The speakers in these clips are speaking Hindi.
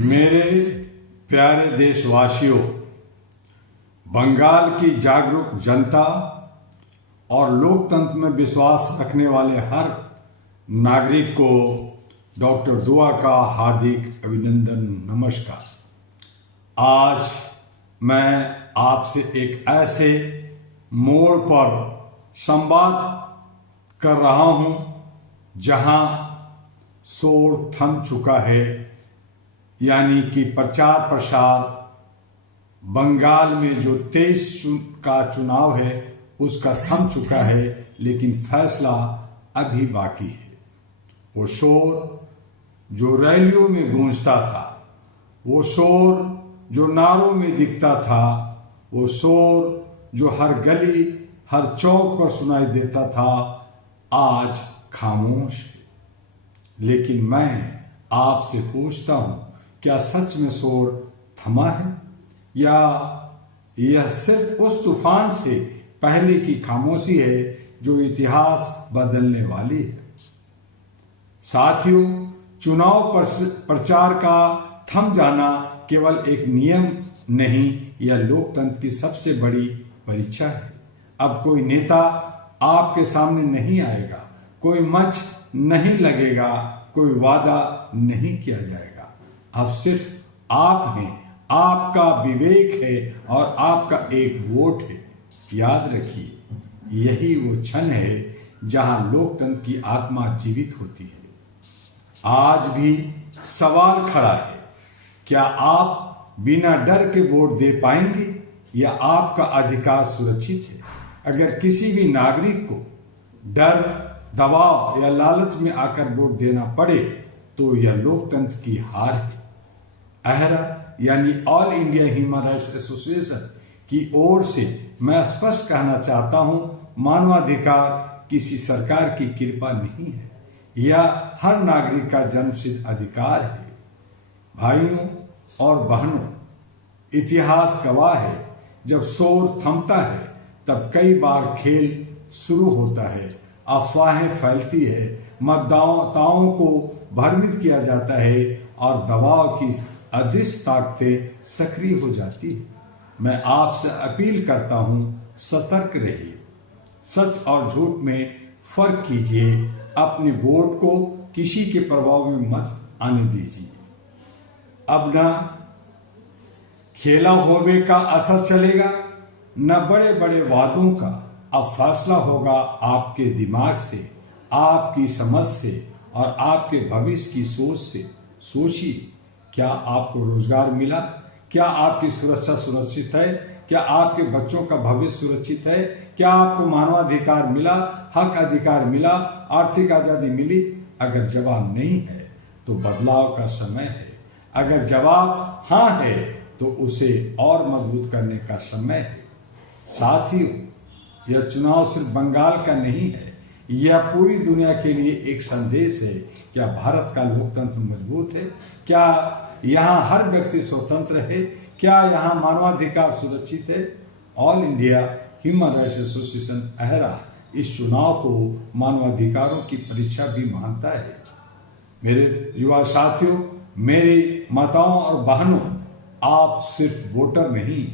मेरे प्यारे देशवासियों, बंगाल की जागरूक जनता और लोकतंत्र में विश्वास रखने वाले हर नागरिक को डॉक्टर दुआ का हार्दिक अभिनंदन, नमस्कार। आज मैं आपसे एक ऐसे मोड़ पर संवाद कर रहा हूं जहां शोर थम चुका है, यानी कि प्रचार प्रसार बंगाल में जो 23 का चुनाव है उसका थम चुका है, लेकिन फैसला अभी बाकी है। वो शोर जो रैलियों में गूंजता था, वो शोर जो नारों में दिखता था, वो शोर जो हर गली हर चौक पर सुनाई देता था, आज खामोश है। लेकिन मैं आपसे पूछता हूं, क्या सच में शोर थमा है या यह सिर्फ उस तूफान से पहले की खामोशी है जो इतिहास बदलने वाली है? साथियों, चुनाव प्रचार का थम जाना केवल एक नियम नहीं, यह लोकतंत्र की सबसे बड़ी परीक्षा है। अब कोई नेता आपके सामने नहीं आएगा, कोई मंच नहीं लगेगा, कोई वादा नहीं किया जाएगा। अब सिर्फ आप हैं, आपका विवेक है और आपका एक वोट है। याद रखिए, यही वो क्षण है जहां लोकतंत्र की आत्मा जीवित होती है। आज भी सवाल खड़ा है, क्या आप बिना डर के वोट दे पाएंगे या आपका अधिकार सुरक्षित है? अगर किसी भी नागरिक को डर, दबाव या लालच में आकर वोट देना पड़े तो यह लोकतंत्र की हार है। अहरा यानी all India Human Rights association की ओर से मैं स्पष्ट कहना चाहता हूं, मानवाधिकार किसी सरकार की कृपा नहीं है, यह हर नागरिक का जन्मसिद्ध अधिकार है। भाइयों और बहनों, इतिहास गवाह है, जब शोर थमता है तब कई बार खेल शुरू होता है, अफवाहें फैलती है, मतदाताओं को भ्रमित किया जाता है और दबाव की अदृश्य ताकतें सक्रिय हो जाती है। मैं आपसे अपील करता हूं, सतर्क रहिए, सच और झूठ में फर्क कीजिए, अपने वोट को किसी के प्रभाव में मत आने दीजिए। अब ना खेला होवे का असर चलेगा, न बड़े बड़े वादों का। अब फैसला होगा आपके दिमाग से, आपकी समझ से और आपके भविष्य की सोच से। सोचिए, क्या आपको रोजगार मिला? क्या आपकी सुरक्षा सुरक्षित है? क्या आपके बच्चों का भविष्य सुरक्षित है? क्या आपको मानवाधिकार मिला, हक अधिकार मिला, आर्थिक आजादी मिली? अगर जवाब नहीं है तो बदलाव का समय है। अगर जवाब हाँ है तो उसे और मजबूत करने का समय है। साथियों, यह चुनाव सिर्फ बंगाल का नहीं है, यह पूरी दुनिया के लिए एक संदेश है। क्या भारत का लोकतंत्र मजबूत है? क्या यहाँ हर व्यक्ति स्वतंत्र है? क्या यहाँ मानवाधिकार सुरक्षित है? All India Human Rights Association AHRA इस चुनाव को मानवाधिकारों की परीक्षा भी मानता है। मेरे युवा साथियों, मेरी माताओं और बहनों, आप सिर्फ वोटर नहीं,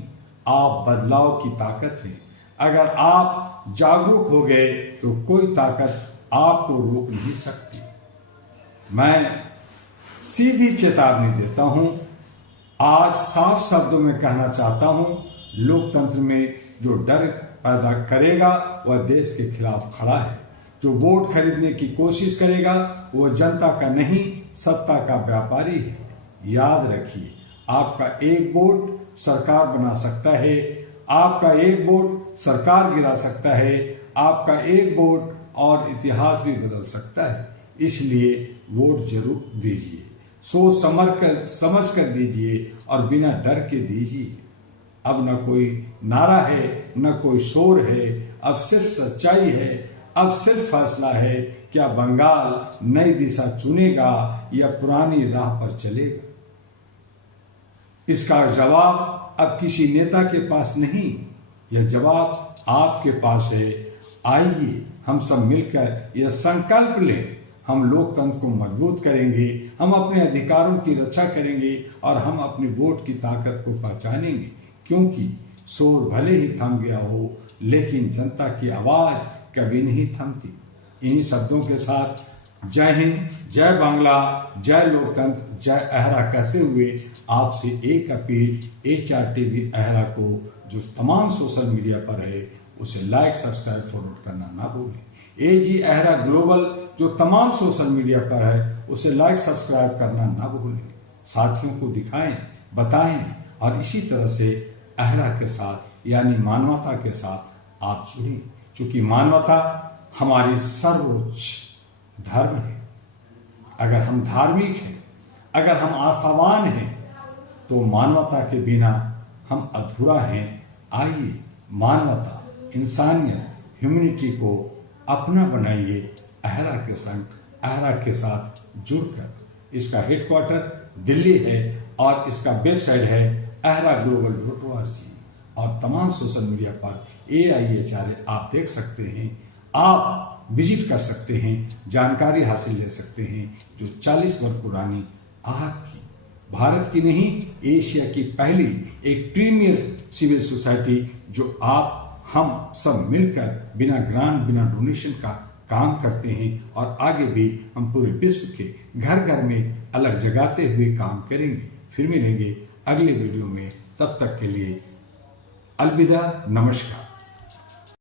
आप बदलाव की ताकत हैं। अगर आप जागरूक हो गए तो कोई ताकत आपको रोक नहीं सकती। मैं सीधी चेतावनी देता हूं, आज साफ शब्दों में कहना चाहता हूं, लोकतंत्र में जो डर पैदा करेगा वह देश के खिलाफ खड़ा है। जो वोट खरीदने की कोशिश करेगा वह जनता का नहीं, सत्ता का व्यापारी है। याद रखिए, आपका एक वोट सरकार बना सकता है, आपका एक वोट सरकार गिरा सकता है, आपका एक वोट और इतिहास भी बदल सकता है। इसलिए वोट जरूर दीजिए, सोच समझ कर दीजिए और बिना डर के दीजिए। अब न कोई नारा है, न कोई शोर है, अब सिर्फ सच्चाई है, अब सिर्फ फैसला है, क्या बंगाल नई दिशा चुनेगा या पुरानी राह पर चलेगा? इसका जवाब अब किसी नेता के पास नहीं, यह जवाब आपके पास है। आइए हम सब मिलकर यह संकल्प लें, हम लोकतंत्र को मजबूत करेंगे, हम अपने अधिकारों की रक्षा करेंगे और हम अपनी वोट की ताकत को पहचानेंगे। क्योंकि शोर भले ही थम गया हो, लेकिन जनता की आवाज कभी नहीं थमती। इन्हीं शब्दों के साथ जय हिंद, जय बांग्ला, जय लोकतंत्र, जय अहरा कहते हुए आपसे एक अपील, HRTV अहरा को जो तमाम सोशल मीडिया पर है उसे लाइक, सब्सक्राइब, फॉरवर्ड करना ना भूलें। AG अहरा ग्लोबल जो तमाम सोशल मीडिया पर है उसे लाइक, सब्सक्राइब करना ना भूलें। साथियों को दिखाएं, बताएं और इसी तरह से अहरा के साथ यानी मानवता के साथ आप जुड़ें, क्योंकि मानवता हमारी सर्वोच्च धर्म है। अगर हम धार्मिक हैं, अगर हम आस्थावान हैं, तो मानवता के बिना हम अधूरा हैं। आइए मानवता, इंसानियत, ह्यूमैनिटी को अपना बनाइए अहरा के संग, अहरा के साथ जुड़कर। इसका हेडक्वार्टर दिल्ली है और इसका वेबसाइट है ahraglobal.org और तमाम सोशल मीडिया पर AIHRA आप देख सकते हैं, आप विजिट कर सकते हैं, जानकारी हासिल ले सकते हैं। जो 40 वर्ष पुरानी आपकी भारत की नहीं, एशिया की पहली एक प्रीमियर सिविल सोसाइटी जो आप हम सब मिलकर बिना ग्रांट, बिना डोनेशन का काम करते हैं और आगे भी हम पूरे विश्व के घर घर में अलग जगाते हुए काम करेंगे। फिर मिलेंगे अगले वीडियो में, तब तक के लिए अलविदा, नमस्कार।